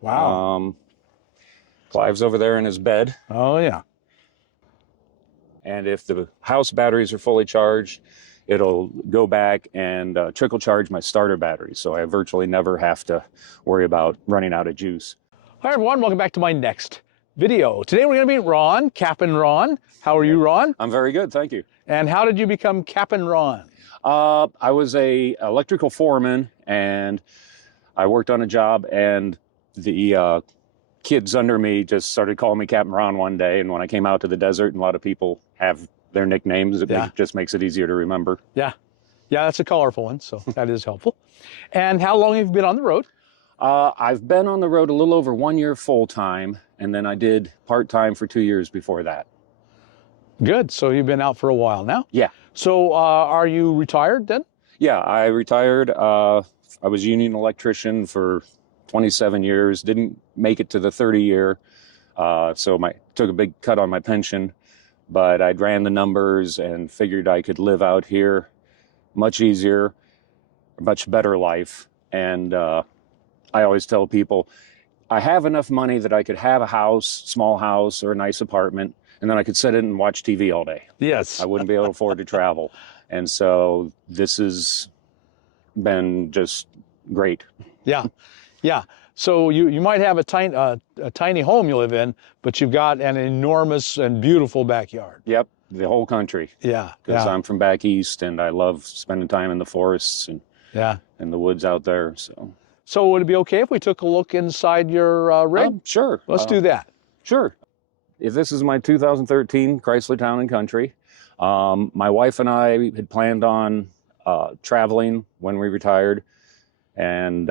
Wow. Clive's over there in his bed. Oh, yeah. And if the house batteries are fully charged, it'll go back and trickle charge my starter battery. So I virtually never have to worry about running out of juice. Hi, everyone. Welcome back to my next video. Today we're going to meet Ron, Cap'n Ron. How are you, Ron? I'm very good, thank you. And how did you become Cap'n Ron? I was a electrical foreman, and I worked on a job, and the kids under me just started calling me Captain Ron one day. And when I came out to the desert, and a lot of people have their nicknames, it just makes it easier to remember. Yeah, that's a colorful one, so that is helpful. And how long have you been on the road? I've been on the road a little over 1 year full-time, and then I did part-time for 2 years before that. Good, so you've been out for a while now? Yeah. So are you retired then? Yeah, I retired. I was union electrician for 27 years, didn't make it to the 30 year, so took a big cut on my pension, but I ran the numbers and figured I could live out here much easier, much better life. And I always tell people, I have enough money that I could have a house, small house, or a nice apartment, and then I could sit in and watch TV all day. Yes. I wouldn't be able to afford to travel. And so this has been just great. Yeah. So you might have a tiny home you live in, but you've got an enormous and beautiful backyard. Yep, the whole country. Yeah. Because I'm from back east, and I love spending time in the forests and the woods out there. So would it be okay if we took a look inside your rig? Sure. Let's do that. Sure. If this is my 2013 Chrysler Town Country, my wife and I had planned on traveling when we retired, and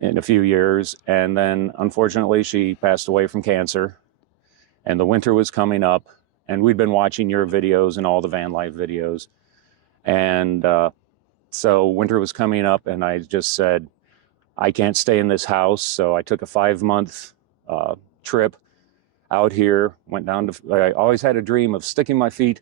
in a few years, and then unfortunately she passed away from cancer, and the winter was coming up, and we'd been watching your videos and all the van life videos, and so winter was coming up, and I just said, I can't stay in this house. So I took a 5-month trip out here, went down to, I always had a dream of sticking my feet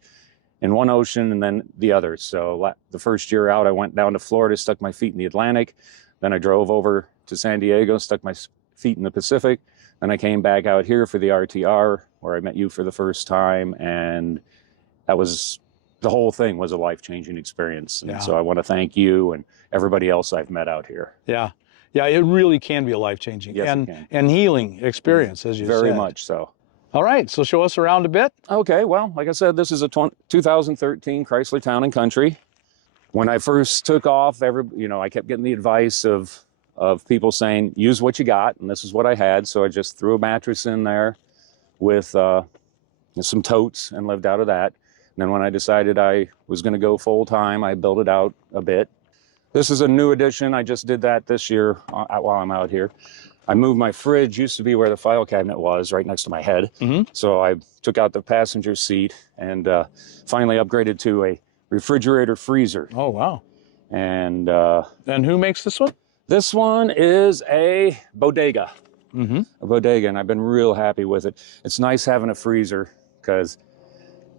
in one ocean and then the other. So the first year out, I went down to Florida, stuck my feet in the Atlantic. Then I drove over to San Diego, stuck my feet in the Pacific. Then I came back out here for the RTR, where I met you for the first time. And that was, the whole thing was a life-changing experience. And so I want to thank you and everybody else I've met out here. Yeah, it really can be a life-changing and healing experience, as you said. Very much so. All right, so show us around a bit. Okay, well, like I said, this is a 2013 Chrysler Town and Country. When I first took off, I kept getting the advice of people saying, use what you got, and this is what I had. So I just threw a mattress in there with some totes and lived out of that. And then when I decided I was going to go full-time, I built it out a bit. This is a new addition. I just did that this year while I'm out here. I moved my fridge, used to be where the file cabinet was, right next to my head. So I took out the passenger seat and finally upgraded to a refrigerator freezer. Oh, wow. And who makes this one? This one is a BODEGA. A BODEGA, and I've been real happy with it. It's nice having a freezer, because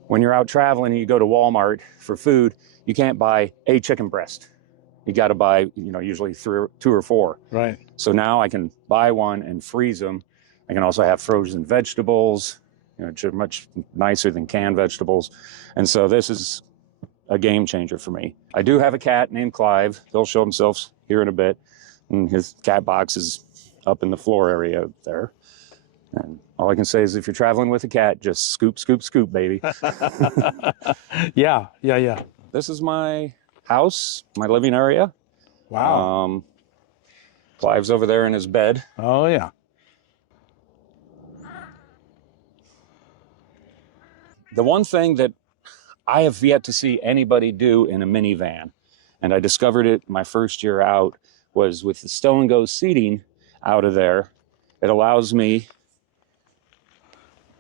when you're out traveling and you go to Walmart for food, you can't buy a chicken breast. You got to buy, usually 2 or 4. Right. So now I can buy one and freeze them. I can also have frozen vegetables, which are much nicer than canned vegetables. And so this is a game changer for me. I do have a cat named Clive. He'll show himself here in a bit. And his cat box is up in the floor area there. And all I can say is if you're traveling with a cat, just scoop, scoop, scoop, baby. Yeah. This is my house, my living area. Wow. Clive's over there in his bed. Oh, yeah. The one thing that I have yet to see anybody do in a minivan, and I discovered it my first year out, was with the stow and go seating out of there. It allows me,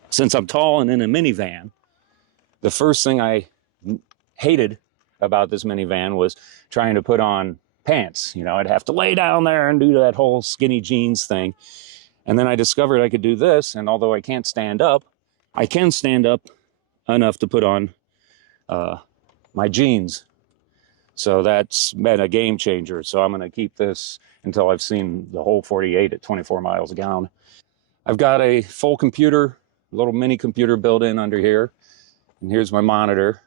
since I'm tall and in a minivan, the first thing I hated about this minivan was trying to put on pants. I'd have to lay down there and do that whole skinny jeans thing. And then I discovered I could do this, and although I can't stand up, I can stand up enough to put on my jeans. So that's been a game changer. So I'm going to keep this until I've seen the whole 48 at 24 miles a gallon. I've got a full computer, little mini computer built in under here. And here's my monitor.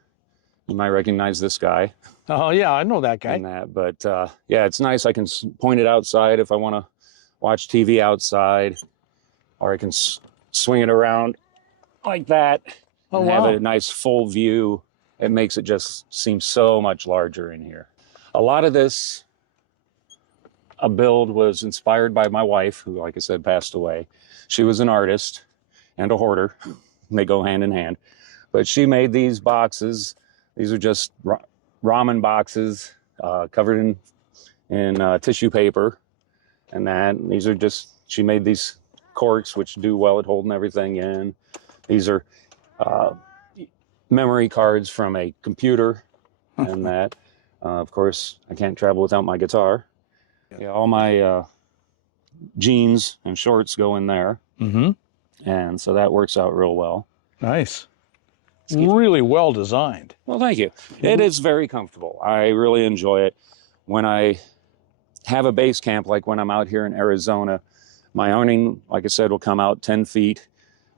You might recognize this guy. Oh yeah, I know that guy. And that, but yeah, it's nice. I can point it outside if I want to watch TV outside, or I can swing it around like that and have a nice full view. It makes it just seem so much larger in here. A lot of this build was inspired by my wife, who, like I said, passed away. She was an artist and a hoarder. They go hand in hand. But she made these boxes. These are just ramen boxes covered in tissue paper and that. And these are just, she made these corks, which do well at holding everything in. These are memory cards from a computer and that. Of course, I can't travel without my guitar. Yeah, all my jeans and shorts go in there. Mm-hmm. And so that works out real well. Nice. It's really well designed. Well, thank you. It is very comfortable. I really enjoy it. When I have a base camp, like when I'm out here in Arizona, my awning, like I said, will come out 10 feet.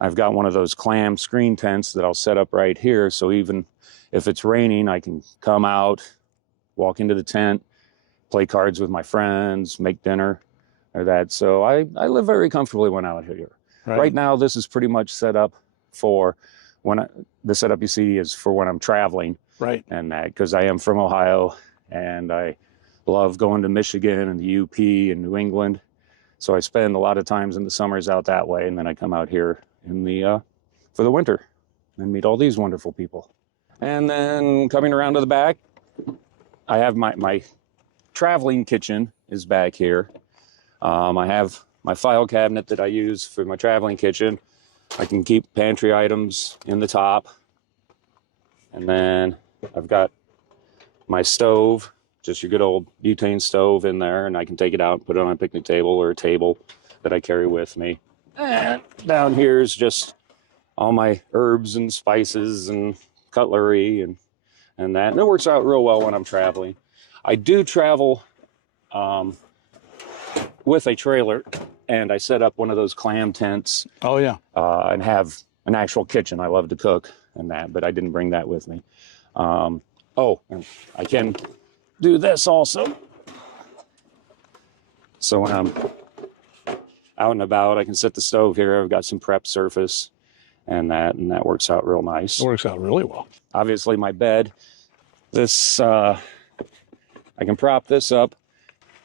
I've got one of those CLAM screen tents that I'll set up right here. So even if it's raining, I can come out, walk into the tent, play cards with my friends, make dinner or that. So I live very comfortably when I'm out here. Right now, this is pretty much set up for the setup you see is for when I'm traveling. Right. And that, because I am from Ohio and I love going to Michigan and the UP and New England. So I spend a lot of times in the summers out that way. And then I come out here in the, for the winter and meet all these wonderful people. And then coming around to the back, I have my traveling kitchen is back here. I have my file cabinet that I use for my traveling kitchen. I can keep pantry items in the top. And then I've got my stove, just your good old butane stove in there, and I can take it out and put it on a picnic table or a table that I carry with me. And down here is just all my herbs and spices and cutlery and that. And it works out real well when I'm traveling. I do travel with a trailer, and I set up one of those CLAM tents. Oh, yeah. And have an actual kitchen. I love to cook and that, but I didn't bring that with me. Oh, and I can do this also. So when I'm out and about, I can set the stove here. I've got some prep surface and that works out real nice. It works out really well. Obviously, my bed, this, I can prop this up,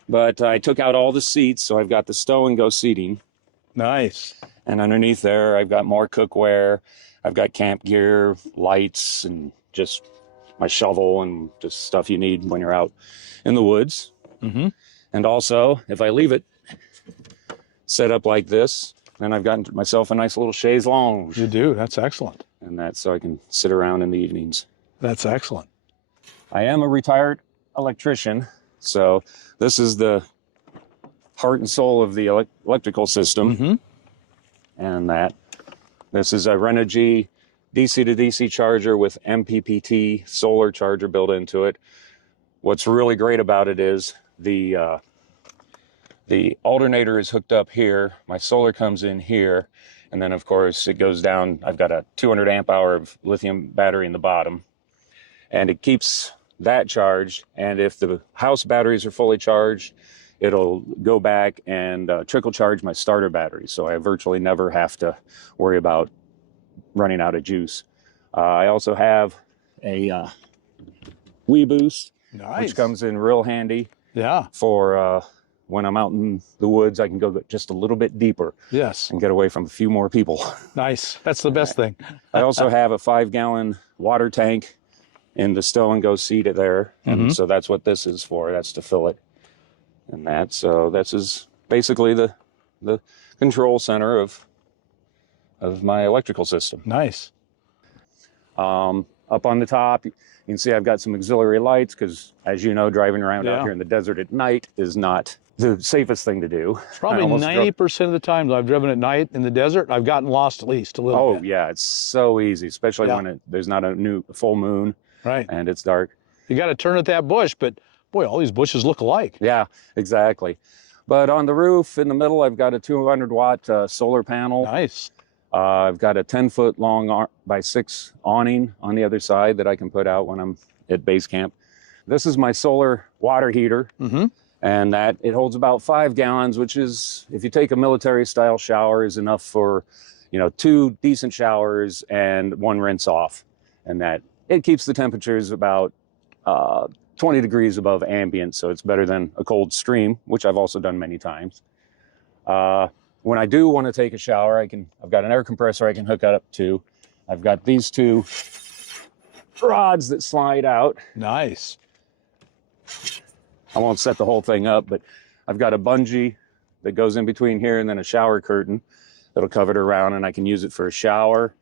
but I took out all the seats, so I've got the stow and go seating. Nice. And underneath there, I've got more cookware. I've got camp gear, lights, and just my shovel and just stuff you need when you're out in the woods. Mm-hmm. And also, if I leave it set up like this, then I've gotten myself a nice little chaise lounge. You do. That's excellent. And that's so I can sit around in the evenings. That's excellent. I am a retired electrician, so this is the heart and soul of the electrical system. Mm-hmm. And this is a Renogy DC to DC charger with MPPT solar charger built into it. What's really great about it is the alternator is hooked up here. My solar comes in here. And then, of course, it goes down. I've got a 200 amp hour of lithium battery in the bottom. And it keeps that charged. And if the house batteries are fully charged, it'll go back and trickle charge my starter battery. So I virtually never have to worry about running out of juice. I also have a WeBoost, nice, which comes in real handy. Yeah. For when I'm out in the woods, I can go just a little bit deeper. Yes. And get away from a few more people. Nice. That's the best thing. I also have a 5-gallon water tank in the stow and go seat it there. Mm-hmm. And so that's what this is for. That's to fill it. And that, so this is basically the control center of my electrical system. Nice. Up on the top, you can see I've got some auxiliary lights because, as you know, driving around out here in the desert at night is not the safest thing to do. Probably 90% of the times I've driven at night in the desert, I've gotten lost at least a little bit. Oh, yeah, it's so easy, especially when there's not a full moon, right, and it's dark. You got to turn at that bush, but boy, all these bushes look alike. Yeah, exactly. But on the roof in the middle, I've got a 200-watt solar panel. Nice. I've got a 10-foot long by 6 awning on the other side that I can put out when I'm at base camp. This is my solar water heater, and that it holds about 5 gallons, which is, if you take a military-style shower, is enough for, you know, 2 decent showers and 1 rinse off, and that it keeps the temperatures about 20 degrees above ambient, so it's better than a cold stream, which I've also done many times. When I do want to take a shower, I've got an air compressor I can hook up to. I've got these 2 rods that slide out. Nice. I won't set the whole thing up, but I've got a bungee that goes in between here and then a shower curtain that'll cover it around, and I can use it for a shower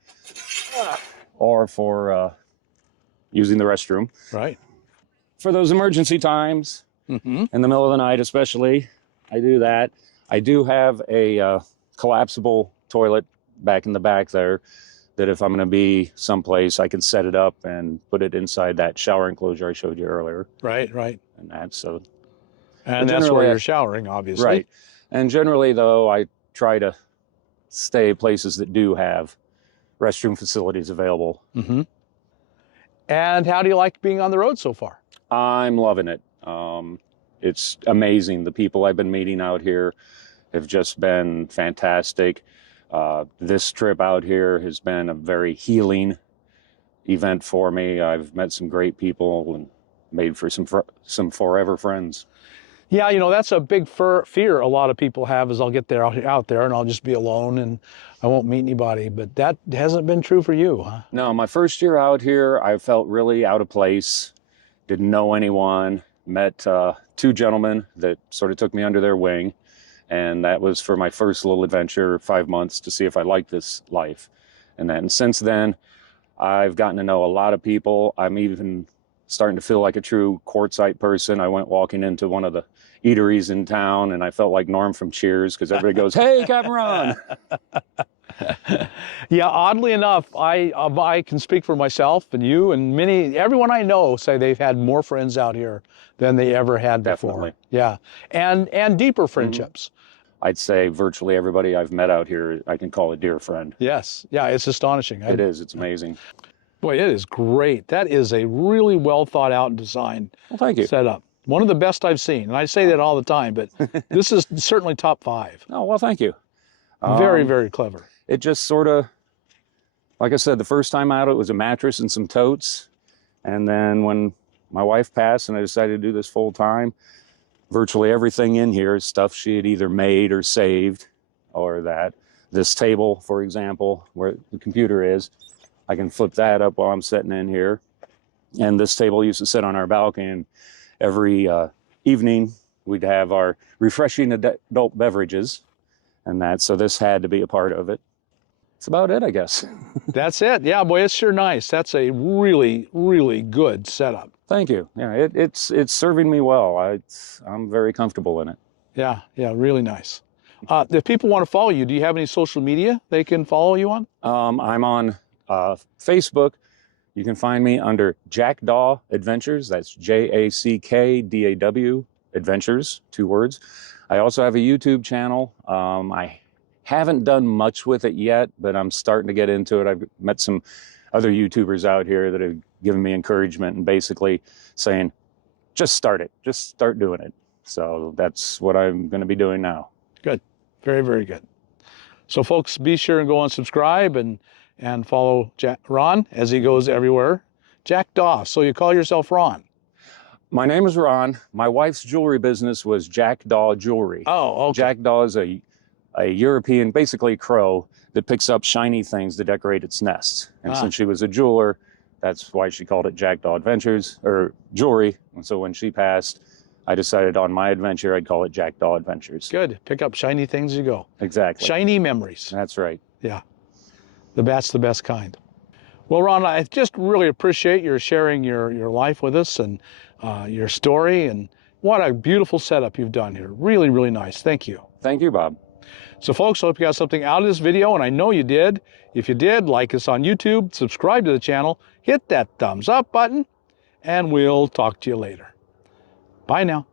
or for using the restroom. Right. For those emergency times, in the middle of the night especially, I do that. I do have a collapsible toilet back in the back there that if I'm going to be someplace, I can set it up and put it inside that shower enclosure I showed you earlier. Right, right. And that's so. And that's where you're showering, obviously. Right. And generally, though, I try to stay places that do have restroom facilities available. And how do you like being on the road so far? I'm loving it. It's amazing. The people I've been meeting out here have just been fantastic. This trip out here has been a very healing event for me. I've met some great people and made for some forever friends. Yeah, you know, that's a big fear a lot of people have, is I'll get there out there and I'll just be alone and I won't meet anybody. But that hasn't been true for you, huh? No, my first year out here, I felt really out of place. Didn't know anyone. Met 2 gentlemen that sort of took me under their wing. And that was for my first little adventure, 5 months, to see if I liked this life. And then since then, I've gotten to know a lot of people. I'm even starting to feel like a true quartzite person. I went walking into one of the eateries in town and I felt like Norm from Cheers, because everybody goes, "Hey, Captain Ron." Yeah, oddly enough, I can speak for myself and you and everyone I know say they've had more friends out here than they ever had before. Definitely. Yeah, and deeper friendships. I'd say virtually everybody I've met out here, I can call a dear friend. Yes, yeah, it's astonishing. It is, it's amazing. Boy, it is great. That is a really well thought out and designed setup. One of the best I've seen. And I say that all the time, but this is certainly top 5. Oh, well, thank you. Very, very clever. It just sort of, like I said, the first time out, it was a mattress and some totes. And then when my wife passed and I decided to do this full time, virtually everything in here is stuff she had either made or saved, or that. This table, for example, where the computer is, I can flip that up while I'm sitting in here. And this table used to sit on our balcony, and every evening we'd have our refreshing adult beverages and that. So this had to be a part of it. That's about it, I guess. That's it. Yeah, boy, it's sure nice. That's a really, really good setup. Thank you. Yeah, it's serving me well. I'm very comfortable in it. Yeah, really nice. If people want to follow you, do you have any social media they can follow you on? I'm on Facebook. You can find me under Jack Daw Adventures. That's JACKDAW Adventures, 2 words. I also have a YouTube channel. I haven't done much with it yet, but I'm starting to get into it. I've met some other YouTubers out here that have given me encouragement and basically saying, just start it, just start doing it. So that's what I'm going to be doing now. Good. Very, very good. So folks, be sure and go and subscribe and follow Ron as he goes everywhere. Jack Daw. So you call yourself Ron? My name is Ron. My wife's jewelry business was Jack Daw Jewelry. Oh, okay. Jack Daw is a European, basically crow, that picks up shiny things to decorate its nest. And since she was a jeweler, that's why she called it Jack Daw Adventures, or Jewelry. And so when she passed, I decided on my adventure, I'd call it Jack Daw Adventures. Good. Pick up shiny things as you go. Exactly. Shiny memories. That's right. Yeah. That's the best kind. Well, Ron, I just really appreciate your sharing your life with us and your story. And what a beautiful setup you've done here. Really, really nice. Thank you. Thank you, Bob. So folks, I hope you got something out of this video, and I know you did. If you did, like us on YouTube, subscribe to the channel, hit that thumbs up button, and we'll talk to you later. Bye now.